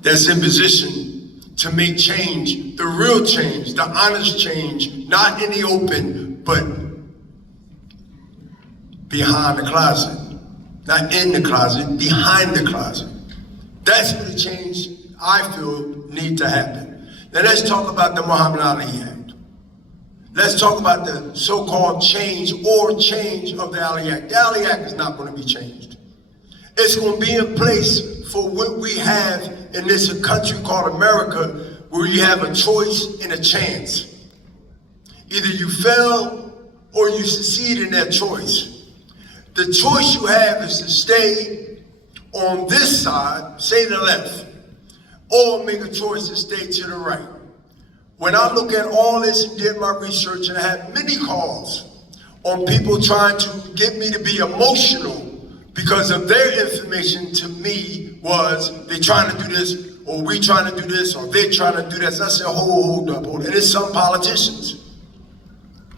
that's in position to make change, the real change, the honest change, not in the open, but behind the closet. Not in the closet, behind the closet. That's where the change I feel need to happen. Now let's talk about the Muhammad Ali Act. Let's talk about the so-called change of the Ali Act. The Ali Act is not going to be changed. It's going to be in place for what we have in this country called America, where you have a choice and a chance. Either you fail or you succeed in that choice. The choice you have is to stay on this side, say the left, or make a choice to stay to the right. When I look at all this and did my research, and I had many calls on people trying to get me to be emotional because of their information to me was they trying to do this, or we trying to do this, or they trying to do this. I said, hold up. And it's some politicians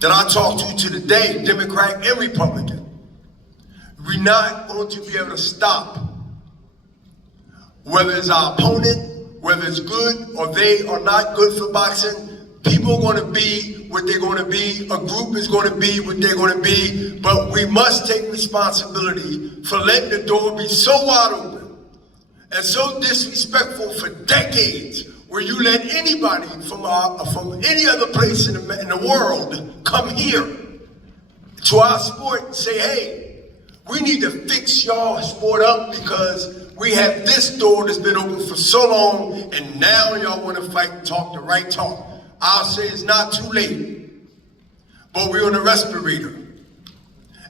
that I talk to today, Democrat and Republican. We're not going to be able to stop whether it's our opponent, whether it's good or they are not good for boxing. People are going to be what they're going to be. A group is going to be what they're going to be. But we must take responsibility for letting the door be so wide open and so disrespectful for decades, where you let anybody from any other place in the world come here to our sport and say, hey, we need to fix y'all sport up because we have this door that's been open for so long, and now y'all want to fight and talk the right talk. I'll say it's not too late, but we're on a respirator.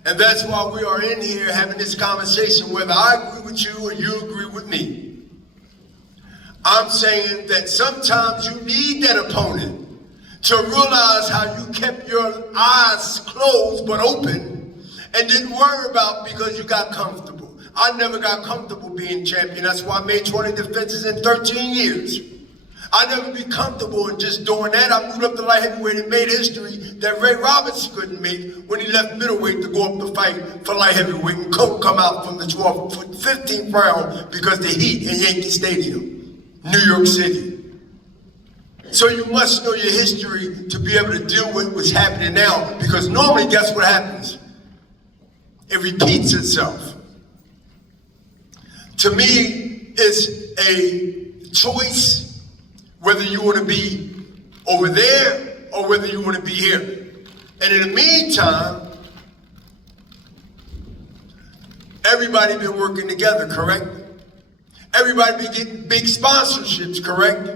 And that's why we are in here having this conversation, whether I agree with you or you agree with me. I'm saying that sometimes you need that opponent to realize how you kept your eyes closed but open and didn't worry about because you got comfortable. I never got comfortable being champion. That's why I made 20 defenses in 13 years. I never be comfortable in just doing that. I moved up to light heavyweight and made history that Ray Roberts couldn't make when he left middleweight to go up to fight for light heavyweight and couldn't come out from the 15th round because the heat in Yankee Stadium, New York City. So you must know your history to be able to deal with what's happening now, because normally, guess what happens? It repeats itself. To me, it's a choice whether you want to be over there or whether you want to be here. And in the meantime, everybody been working together, correct? Everybody been getting big sponsorships, correct?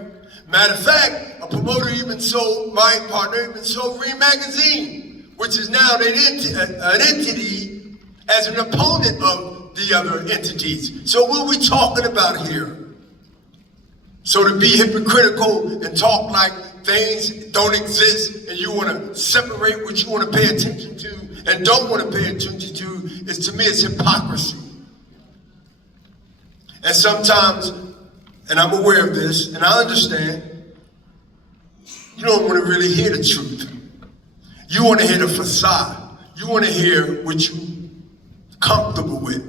Matter of fact, a promoter even sold, my partner even sold Ring Magazine, which is now an entity as an opponent of the other entities. So what are we talking about here? So to be hypocritical and talk like things don't exist and you want to separate what you want to pay attention to and don't want to pay attention to, is, to me, it's hypocrisy. And sometimes, and I'm aware of this, and I understand, you don't want to really hear the truth. You want to hear the facade. You want to hear what you're comfortable with.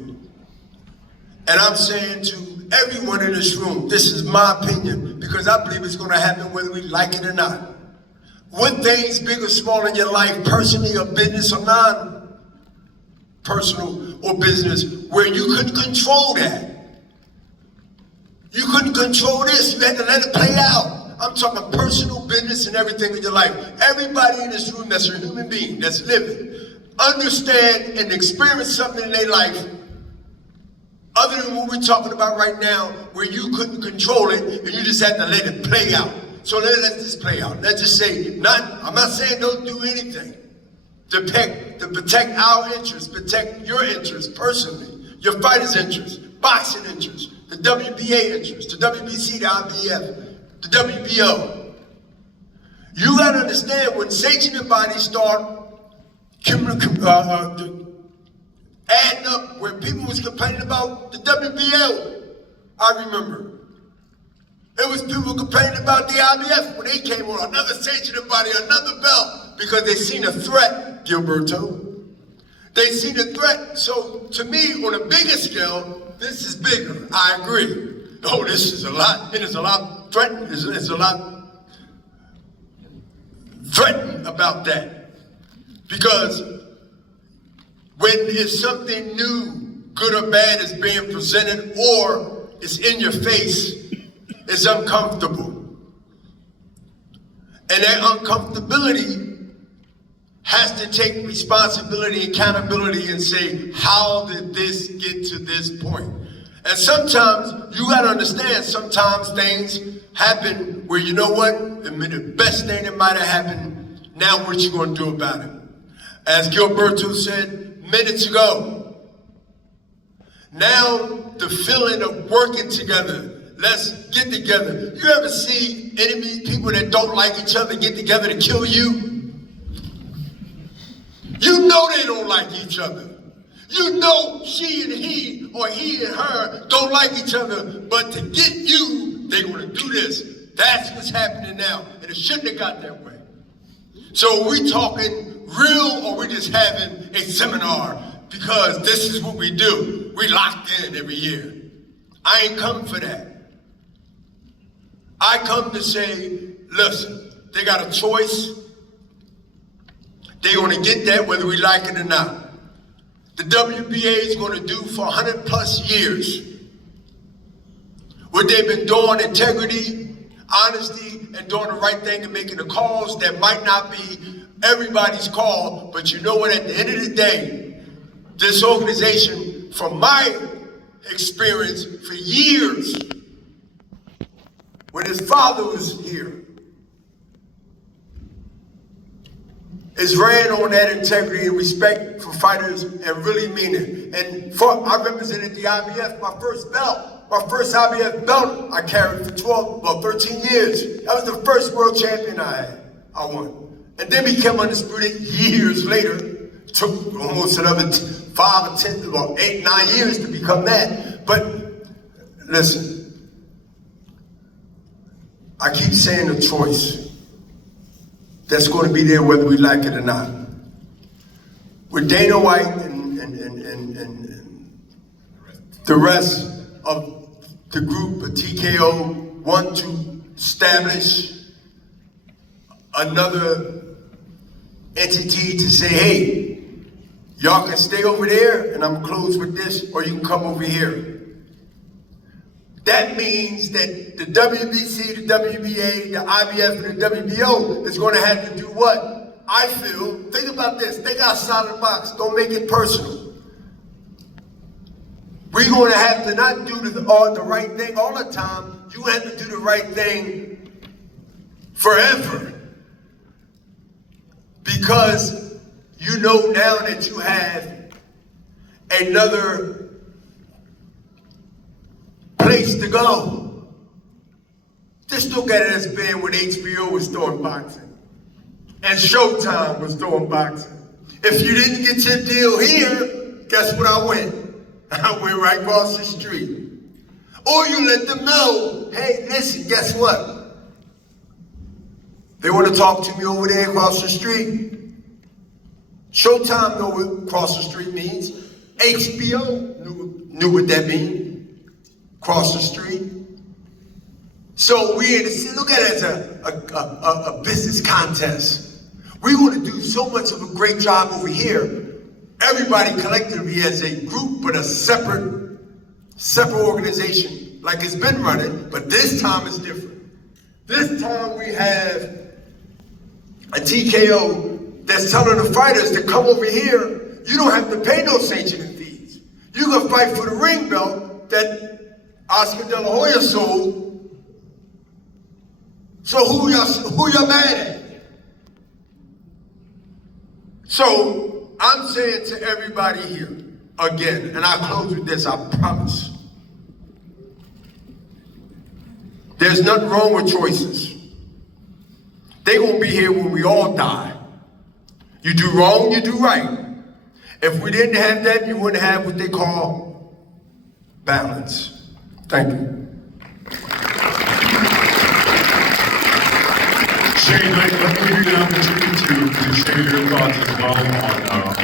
And I'm saying to everyone in this room, this is my opinion, because I believe it's going to happen whether we like it or not. When things big or small in your life, personally or business or non-personal or business, where you couldn't control that. You couldn't control this, you had to let it play out. I'm talking personal, business, and everything in your life. Everybody in this room that's a human being, that's living, understand and experience something in their life other than what we're talking about right now, where you couldn't control it and you just had to let it play out. So let this play out. Let's just say, I'm not saying don't do anything to protect our interests, protect your interests personally, your fighters' interests, boxing interests, the WBA interests, the WBC, the IBF, the WBO. You gotta understand, when sanctioning bodies start adding up, when people was complaining about the WBO, I remember. It was people complaining about the IBF when they came on, another sanctioning body, another belt, because they seen a threat, Gilberto. They seen a threat. So to me, on a bigger scale, this is bigger, I agree. oh, this is a lot, and it's a lot threatening, it's a lot threatening about that. Because when it's something new, good or bad, is being presented, or it's in your face, it's uncomfortable. And that uncomfortability has to take responsibility and accountability and say, how did this get to this point? And sometimes, you gotta understand, sometimes things happen where, you know what, the best thing that might have happened, now what you gonna do about it? As Gilberto said minutes ago, now the feeling of working together, let's get together. You ever see enemies, people that don't like each other, get together to kill you? You know they don't like each other. You know she and he, or he and her, don't like each other, but to get you, they're gonna do this. That's what's happening now, and it shouldn't have got that way. So are we talking real, or we just having a seminar? Because this is what we do. We locked in every year. I ain't come for that. I come to say, listen, they got a choice. They're gonna get that whether we like it or not. The WBA is gonna do for 100 plus years what they've been doing, integrity, honesty, and doing the right thing and making the calls that might not be everybody's call, but you know what, at the end of the day, this organization, from my experience for years, when his father was here, is ran on that integrity and respect for fighters and really mean it. And I represented the IBF, my first belt. My first IBF belt I carried for 13 years. That was the first world champion I won. And then became undisputed years later. Took almost another 5 or 10, about 8, 9 years to become that. But listen, I keep saying the choice that's going to be there whether we like it or not. With Dana White and the rest of the group of TKO want to establish another entity to say, hey, y'all can stay over there and I'm close with this, or you can come over here. That means that the WBC, the WBA, the IBF, and the WBO is going to have to do what? I feel, think about this, think outside of the box, don't make it personal. We're going to have to not do the right thing all the time, you have to do the right thing forever. Because you know now that you have another place to go. Just look at it as being when HBO was doing boxing and Showtime was doing boxing. If you didn't get your deal here, guess what I went? I went right across the street. Or you let them know, hey, listen, guess what? They want to talk to me over there across the street. Showtime knew what across the street means. HBO knew what that means. Across the street. So we look at it as a business contest. We want to do so much of a great job over here. Everybody collectively as a group, but a separate organization, like it's been running, but this time it's different. This time we have a TKO that's telling the fighters to come over here. You don't have to pay no sanctioning fees. You can fight for the ring belt that Oscar De La Hoya sold. So who y'all mad at? So I'm saying to everybody here, again, and I close with this, I promise. There's nothing wrong with choices. They're gonna be here when we all die. You do wrong, you do right. If we didn't have that, you wouldn't have what they call balance. Thank you. Shane, let me give you an opportunity to share your thoughts as well on